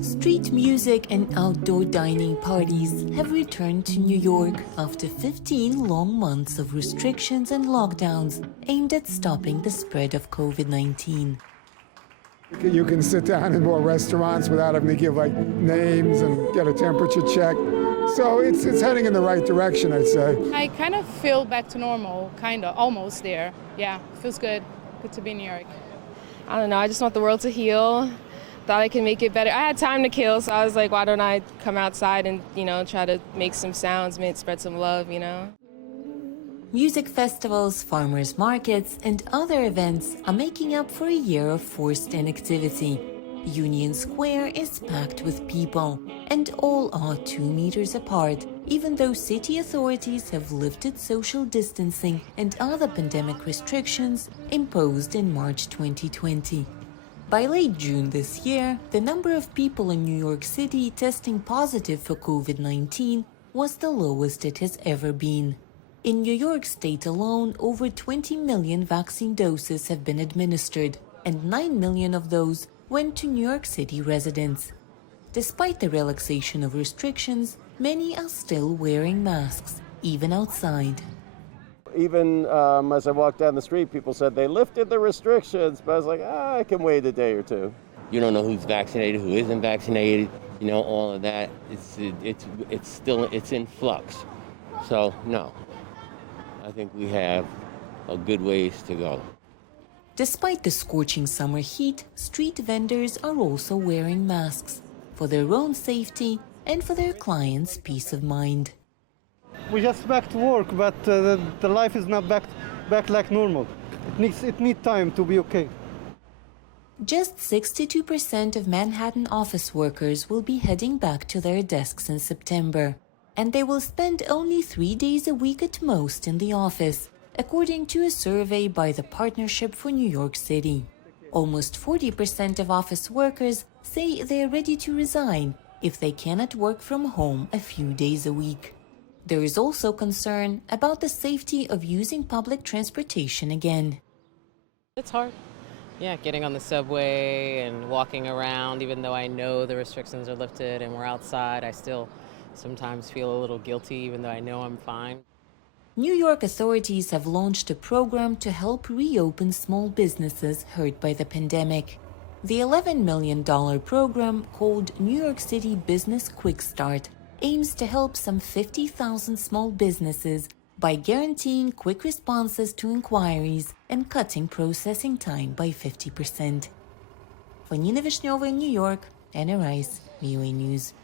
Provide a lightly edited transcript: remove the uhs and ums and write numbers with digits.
Street music and outdoor dining parties have returned to New York after 15 long months of restrictions and lockdowns aimed at stopping the spread of COVID-19. You can sit down in more restaurants without having to give names and get a temperature check. So it's heading in the right direction, I'd say. I kind of feel back to normal, almost there. Yeah, feels good. Good to be in New York. I don't know, I just want the world to heal. Thought I could make it better. I had time to kill, so I was like, why don't I come outside and, try to make some sounds, spread some love, Music festivals, farmers markets, and other events are making up for a year of forced inactivity. Union Square is packed with people, and all are 2 meters apart, even though city authorities have lifted social distancing and other pandemic restrictions imposed in March 2020. By late June this year, the number of people in New York City testing positive for COVID-19 was the lowest it has ever been. In New York State alone, over 20 million vaccine doses have been administered, and 9 million of those went to New York City residents. Despite the relaxation of restrictions, many are still wearing masks, even outside. Even as I walked down the street, people said they lifted the restrictions, but I was like, I can wait a day or two. You don't know who's vaccinated, who isn't vaccinated, all of that. It's in flux. So, no, I think we have a good ways to go. Despite the scorching summer heat, street vendors are also wearing masks for their own safety and for their clients' peace of mind. We're just back to work, but the life is not back like normal. It needs time to be okay. Just 62% of Manhattan office workers will be heading back to their desks in September, and they will spend only 3 days a week at most in the office, according to a survey by the Partnership for New York City. Almost 40% of office workers say they are ready to resign if they cannot work from home a few days a week. There is also concern about the safety of using public transportation again. It's hard. Yeah, getting on the subway and walking around, even though I know the restrictions are lifted and we're outside, I still sometimes feel a little guilty, even though I know I'm fine. New York authorities have launched a program to help reopen small businesses hurt by the pandemic. The $11 million program, called New York City Business Quick Start, aims to help some 50,000 small businesses by guaranteeing quick responses to inquiries and cutting processing time by 50%. For Nina Vishneva in New York, Anna Rice, VOA News.